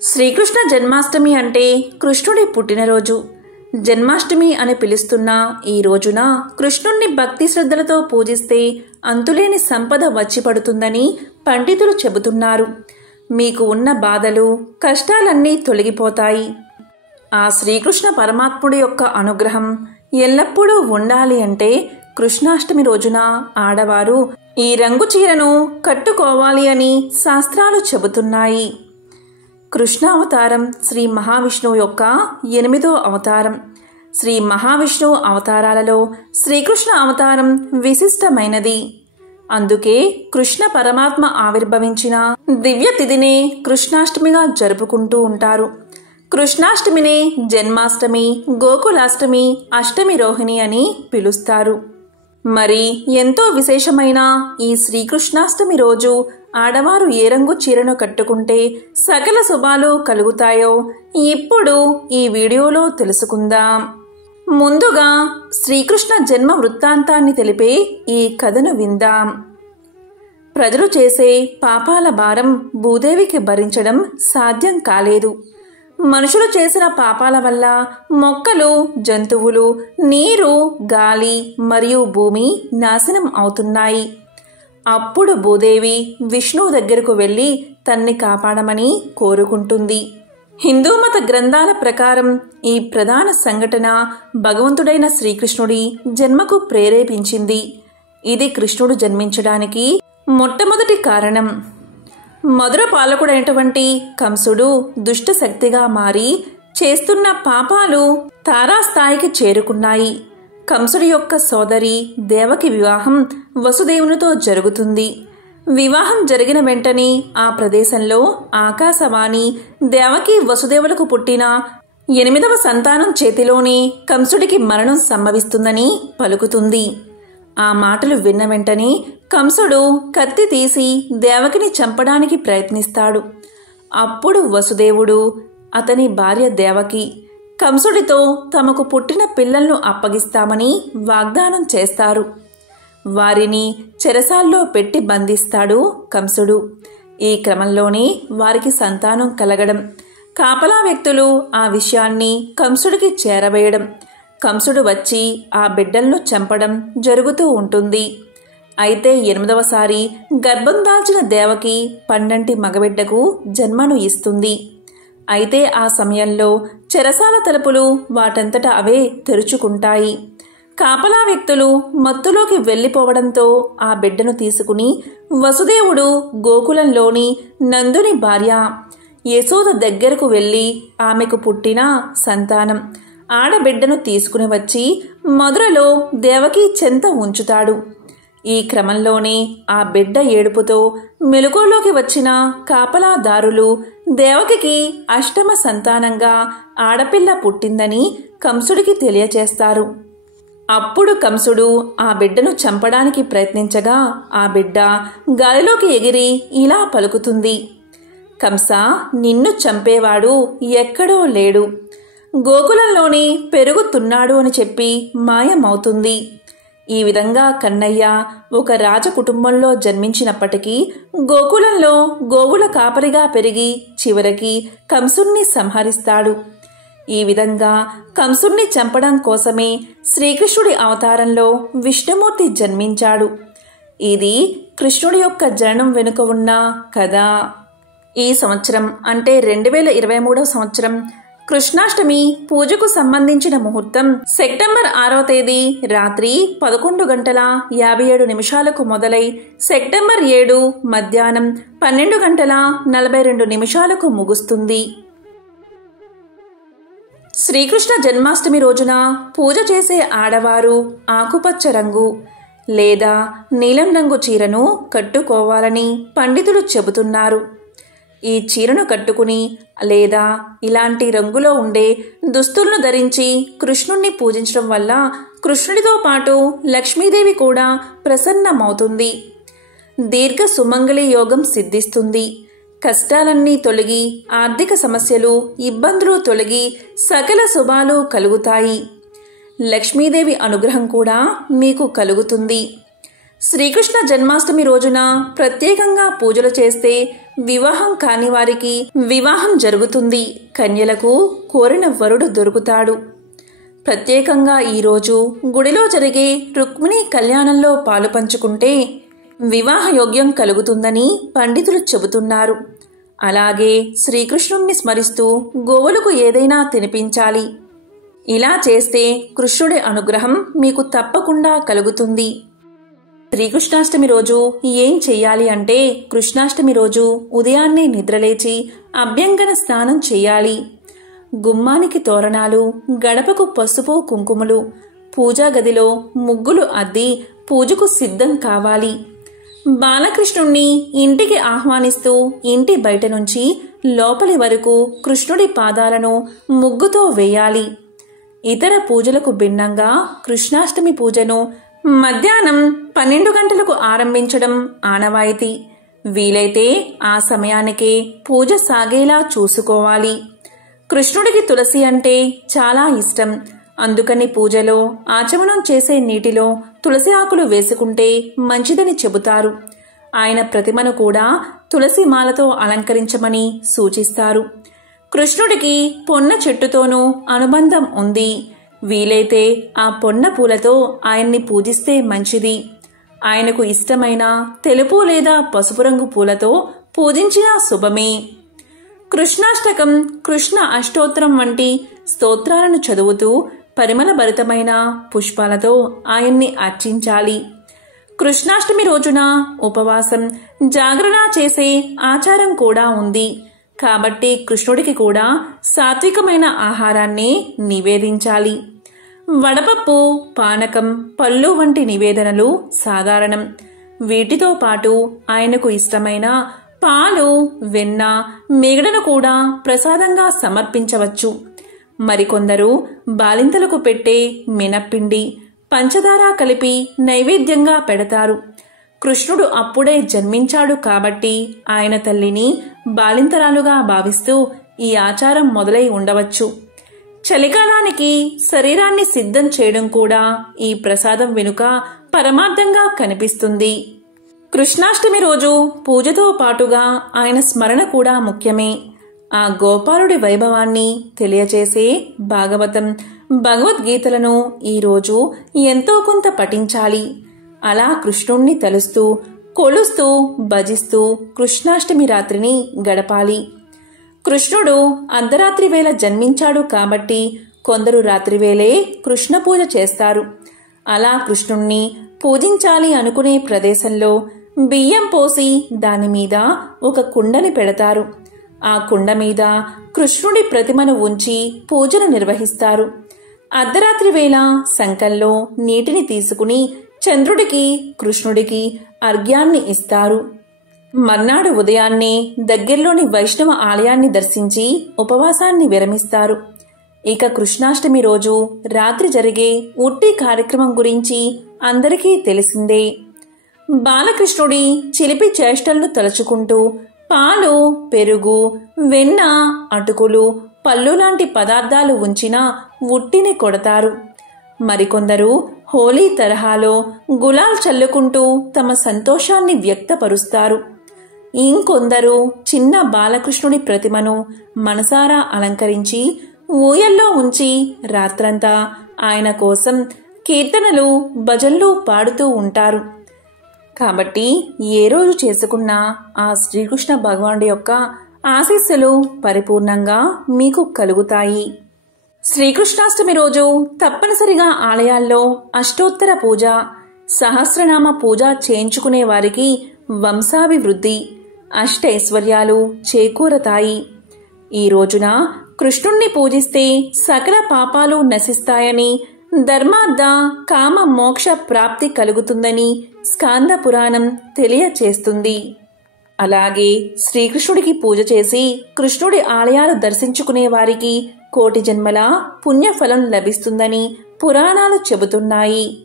శ్రీకృష్ణ జన్మాష్టమి అంటే కృష్ణుడి పుట్టినరోజు. జన్మాష్టమి అని పిలుస్తున్న ఈ రోజున కృష్ణుణ్ణి భక్తి శ్రద్ధలతో పూజిస్తే అంతులేని సంపద వచ్చి పడుతుందని పండితులు చెబుతున్నారు. మీకు ఉన్న బాధలు, కష్టాలన్నీ తొలగిపోతాయి. ఆ శ్రీకృష్ణ పరమాత్ముడి యొక్క అనుగ్రహం ఎల్లప్పుడూ ఉండాలి అంటే కృష్ణాష్టమి రోజున ఆడవారు ఈ రంగు చీరను కట్టుకోవాలి అని శాస్త్రాలు చెబుతున్నాయి. కృష్ణ అవతారం శ్రీ మహావిష్ణువు యొక్క 8వ అవతారం. శ్రీ మహావిష్ణువు అవతారాలలో శ్రీకృష్ణ అవతారం విశిష్టమైనది. అందుకే కృష్ణ పరమాత్మ ఆవిర్భవించిన దివ్య తిథినే కృష్ణాష్టమిగా జరుపుకుంటూ ఉంటారు. కృష్ణాష్టమినే జన్మాష్టమి, గోకులాష్టమి, అష్టమి రోహిణి అని పిలుస్తారు. మరి ఎంతో విశేషమైన ఈ శ్రీకృష్ణాష్టమి రోజు ఆడవారు ఏ రంగు చీరను కట్టుకుంటే సకల శుభాలు కలుగుతాయో ఇప్పుడు ఈ వీడియోలో తెలుసుకుందాం. ముందుగా శ్రీకృష్ణ జన్మ వృత్తాంతాన్ని తెలిపే ఈ కథను విందాం. ప్రజలు చేసే పాపాల భారం భూదేవికి భరించడం సాధ్యం కాలేదు. మనుషులు చేసిన పాపాల వల్ల మొక్కలు, జంతువులు, నీరు, గాలి మరియు భూమి నాశనం అవుతున్నాయి. అప్పుడు భూదేవి విష్ణువు దగ్గరకు వెళ్ళి తన్ని కాపాడమని కోరుకుంటుంది. హిందూ మత గ్రంథాల ప్రకారం ఈ ప్రధాన సంఘటన భగవంతుడైన శ్రీకృష్ణుడి జన్మకు ప్రేరేపించింది. ఇది కృష్ణుడు జన్మించడానికి మొట్టమొదటి కారణం. మధుర పాలకుడైనటువంటి కంసుడు దుష్ట శక్తిగా మారి చేస్తున్న పాపాలు తారాస్థాయికి చేరుకున్నాయి. కంసుడి యొక్క సోదరి దేవకి వివాహం వసుదేవునితో జరుగుతుంది. వివాహం జరిగిన వెంటనే ఆ ప్రదేశంలో ఆకాశవాణి దేవకి వసుదేవులకు పుట్టిన 8వ సంతానం చేతిలోనే కంసుడికి మరణం సంభవిస్తుందని పలుకుతుంది. ఆ మాటలు విన్న వెంటనే కంసుడు కత్తి తీసి దేవకిని చంపడానికి ప్రయత్నిస్తాడు. అప్పుడు వసుదేవుడు, అతని భార్య దేవకి కంసుడితో తమకు పుట్టిన పిల్లలను అప్పగిస్తామని వాగ్దానం చేస్తారు. వారిని చెరసాల్లో పెట్టి బంధిస్తాడు కంసుడు. ఈ క్రమంలోనే వారికి సంతానం కలగడం, కాపలా వ్యక్తులు ఆ విషయాన్ని కంసుడికి చేరవేయడం, కంసుడు వచ్చి ఆ బిడ్డలను చంపడం జరుగుతూ ఉంటుంది. అయితే 8వసారి గర్భం దాల్చిన దేవకి పండంటి మగబిడ్డకు జన్మను ఇస్తుంది. అయితే ఆ సమయంలో చెరసాల తలుపులు వాటంతట అవే తెరుచుకుంటాయి. కాపలా వ్యక్తులు మత్తులోకి వెళ్లిపోవడంతో ఆ బిడ్డను తీసుకుని వసుదేవుడు గోకులంలోని నందుని భార్య యశోద దగ్గరకు వెళ్లి ఆమెకు పుట్టిన సంతానం ఆడబిడ్డను తీసుకుని వచ్చి మధురలో దేవకి చెంత ఉంచుతాడు. ఈ క్రమంలోనే ఆ బిడ్డ ఏడుపుతో మెలకువలోకి వచ్చిన కాపలాదారులు దేవకికి 8వ సంతానంగా ఆడపిల్ల పుట్టిందని కంసుడికి తెలియచేస్తారు. అప్పుడు కంసుడు ఆ బిడ్డను చంపడానికి ప్రయత్నించగా ఆ బిడ్డ గాలిలోకి ఎగిరి ఇలా పలుకుతుంది: కంస, నిన్ను చంపేవాడు ఎక్కడో లేడు, గోకులంలోనే పెరుగుతున్నాడు అని చెప్పి మాయమవుతుంది. ఈ విధంగా కన్నయ్య ఒక రాజకుటుంబంలో జన్మించినప్పటికీ గోకులంలో గోవుల కాపరిగా పెరిగి చివరికి కంసుణ్ణి సంహరిస్తాడు. ఈ విధంగా కంసుణ్ణి చంపడం కోసమే శ్రీకృష్ణుడి అవతారంలో విష్ణుమూర్తి జన్మించాడు. ఇది కృష్ణుడి యొక్క జననం వెనుక ఉన్న కథ. ఈ సంవత్సరం అంటే 2023వ సంవత్సరం కృష్ణాష్టమి పూజకు సంబంధించిన ముహూర్తం సెప్టెంబర్ 6వ తేదీ రాత్రి 11:57 మొదలై సెప్టెంబర్ 7 మధ్యాహ్నం 12:42 ముగుస్తుంది. శ్రీకృష్ణ జన్మాష్టమి రోజున పూజ చేసే ఆడవారు ఆకుపచ్చ రంగు లేదా నీలం రంగు చీరను కట్టుకోవాలని పండితులు చెబుతున్నారు. ఈ చీరను కట్టుకుని లేదా ఇలాంటి రంగులో ఉండే దుస్తులను ధరించి కృష్ణుణ్ణి పూజించడం వల్ల కృష్ణుడితో పాటు లక్ష్మీదేవి కూడా ప్రసన్నమవుతుంది. దీర్ఘ సుమంగళి యోగం సిద్ధిస్తుంది. కష్టాలన్నీ తొలగి ఆర్థిక సమస్యలు, ఇబ్బందులు తొలగి సకల శుభాలు కలుగుతాయి. లక్ష్మీదేవి అనుగ్రహం కూడా మీకు కలుగుతుంది. శ్రీకృష్ణ జన్మాష్టమి రోజున ప్రత్యేకంగా పూజలు చేస్తే వివాహం కాని వారికి వివాహం జరుగుతుంది. కన్యలకు కోరిన వరుడు దొరుకుతాడు. ప్రత్యేకంగా ఈరోజు గుడిలో జరిగే రుక్మిణీ కళ్యాణంలో పాలు పంచుకుంటే వివాహ యోగ్యం కలుగుతుందని పండితులు చెబుతున్నారు. అలాగే శ్రీకృష్ణుణ్ణి స్మరిస్తూ గోవులకు ఏదైనా తినిపించాలి. ఇలా చేస్తే కృష్ణుడి అనుగ్రహం మీకు తప్పకుండా కలుగుతుంది. శ్రీకృష్ణాష్టమి రోజు ఏం చెయ్యాలి అంటే, కృష్ణాష్టమి రోజు ఉదయాన్నే నిద్రలేచి అభ్యంగన స్నానం చెయ్యాలి. గుమ్మానికి తోరణాలు, గడపకు పసుపు కుంకుమలు, పూజా గదిలో ముగ్గులు అద్ది పూజకు సిద్ధం కావాలి. బాలకృష్ణుణ్ణి ఇంటికి ఆహ్వానిస్తూ ఇంటి బయట నుంచి లోపలి వరకు కృష్ణుడి పాదాలను ముగ్గుతో వేయాలి. ఇతర పూజలకు భిన్నంగా కృష్ణాష్టమి పూజను మధ్యాహ్నం 12 గంటలకు ఆరంభించడం ఆనవాయితీ. వీలైతే ఆ సమయానికే పూజ సాగేలా చూసుకోవాలి. కృష్ణుడికి తులసి అంటే చాలా ఇష్టం. అందుకని పూజలో ఆచమనం చేసే నీటిలో తులసి ఆకులు వేసుకుంటే మంచిదని చెబుతారు. ఆయన ప్రతిమను కూడా తులసి మాలతో అలంకరించమని సూచిస్తారు. కృష్ణుడికి పొన్న చెట్టుతోనూ అనుబంధం ఉంది. వీలైతే ఆ పొన్న పూలతో ఆయన్ని పూజిస్తే మంచిది. ఆయనకు ఇష్టమైన తెలుపు లేదా పసుపు రంగు పూలతో పూజించినా శుభమే. కృష్ణాష్టకం, కృష్ణ అష్టోత్తరం వంటి స్తోత్రాలను చదువుతూ పరిమళభరితమైన పుష్పాలతో ఆయన్ని అర్చించాలి. కృష్ణాష్టమి రోజున ఉపవాసం, జాగరణ చేసే ఆచారం కూడా ఉంది. కాబట్టి కృష్ణుడికి కూడా సాత్వికమైన ఆహారాన్ని నివేదించాలి. వడపప్పు, పానకం, పళ్ళు వంటి నివేదనలు సాధారణం. వీటితో పాటు ఆయనకు ఇష్టమైన పాలు, వెన్న, మిగడను కూడా ప్రసాదంగా సమర్పించవచ్చు. మరికొందరు బాలింతలకు పెట్టే మినప్పిండి, పంచదార కలిపి నైవేద్యంగా పెడతారు. కృష్ణుడు అప్పుడే జన్మించాడు కాబట్టి ఆయన తల్లిని బాలింతరాలుగా భావిస్తూ ఈ ఆచారం మొదలై ఉండవచ్చు. చలికాలానికి శరీరాన్ని సిద్ధం చేయడం కూడా ఈ ప్రసాదం వెనుక పరమార్థంగా కనిపిస్తుంది. కృష్ణాష్టమి రోజు పూజతో పాటుగా ఆయన స్మరణ కూడా ముఖ్యమే. ఆ గోపాలుడి వైభవాన్ని తెలియచేసే భాగవతం, భగవద్గీతలను ఈరోజు ఎంతో కొంత పఠించాలి. అలా కృష్ణుణ్ణి తలుస్తూ, కొలుస్తూ, భజిస్తూ కృష్ణాష్టమి రాత్రిని గడపాలి. కృష్ణుడు అర్ధరాత్రి వేళ జన్మించాడు కాబట్టి కొందరు రాత్రివేళే కృష్ణ పూజ చేస్తారు. అలా కృష్ణుణ్ణి పూజించాలి అనుకునే ప్రదేశంలో బియ్యం పోసి దానిమీద ఒక కుండని పెడతారు. ఆ కుండ మీద కృష్ణుడి ప్రతిమను ఉంచి పూజను నిర్వహిస్తారు. అర్ధరాత్రి వేళ సంకల్లో నీటిని తీసుకుని చంద్రుడికి, కృష్ణుడికి అర్ఘ్యాన్ని ఇస్తారు. మర్నాడు ఉదయాన్నే దగ్గరలోని వైష్ణవ ఆలయాన్ని దర్శించి ఉపవాసాన్ని విరమిస్తారు. ఇక కృష్ణాష్టమి రోజు రాత్రి జరిగే ఉట్టి కార్యక్రమం గురించి అందరికీ తెలిసిందే. బాలకృష్ణుడి చిలిపి చేష్టలను తలుచుకుంటూ పాలు, పెరుగు, వెన్న, అటుకులు, పళ్ళు లాంటి పదార్థాలు ఉంచిన ఉట్టిని కొడతారు. మరికొందరు హోలీ తరహాలో గులాల్ చల్లుకుంటూ తమ సంతోషాన్ని వ్యక్తపరుస్తారు. ఇంకొందరు చిన్న బాలకృష్ణుడి ప్రతిమను మనసారా అలంకరించి ఊయల్లో ఉంచి రాత్రంతా ఆయన కోసం కీర్తనలు, భజనలు పాడుతూ ఉంటారు. కాబట్టి ఏ రోజు చేసుకున్నా ఆ శ్రీకృష్ణ భగవానుడి యొక్క ఆశీస్సులు పరిపూర్ణంగా మీకు కలుగుతాయి. శ్రీకృష్ణాష్టమి రోజు తప్పనిసరిగా ఆలయాల్లో అష్టోత్తర పూజ, సహస్రనామ పూజ చేయించుకునే వారికి వంశాభివృద్ధి, అష్టైశ్వర్యాలు చేకూరతాయి. ఈ రోజున కృష్ణుణ్ణి పూజిస్తే సకల పాపాలు నశిస్తాయని, ధర్మార్థ కామ మోక్ష ప్రాప్తి కలుగుతుందని స్కాంద పురాణం తెలియచేస్తుంది. అలాగే శ్రీకృష్ణుడికి పూజ చేసి కృష్ణుడి ఆలయాలు దర్శించుకునే వారికి కోటి జన్మల పుణ్యఫలం లభిస్తుందని పురాణాలు చెబుతున్నాయి.